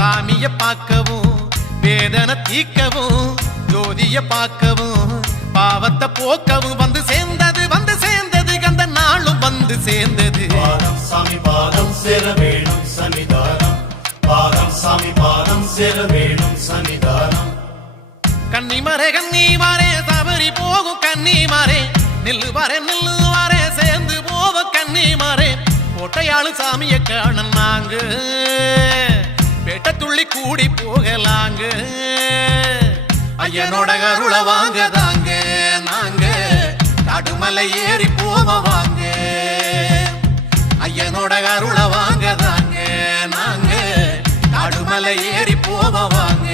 சாமிய பார்க்கவும் வேதனை தீக்கவும் ஜோதிய பார்க்கவும் பாவத்தை போக்கவும் வந்து சேர்ந்தது கந்த நாளும் வந்து சேர்ந்தது. பாதம் சாமி பாதம் சேர வேணும் சன்னிதானம், பாதம் சாமி பாதம் சேர வேணும் சன்னிதானம். கன்னிமாரே சபரி போகும் கன்னிமாரே நில்லுவாரே சேர்ந்து போவோம் கன்னிமாரே. கோட்டையாளு சாமிய காண நாங்க பேட்ட துள்ளி கூடி போகலாங்க. ஐயனோட அருள வாங்கதாங்க நாங்க காடுமலை ஏறி போவாங்க. ஐயனோட அருள வாங்கதாங்க நாங்க காடுமலை ஏறி போவாங்க.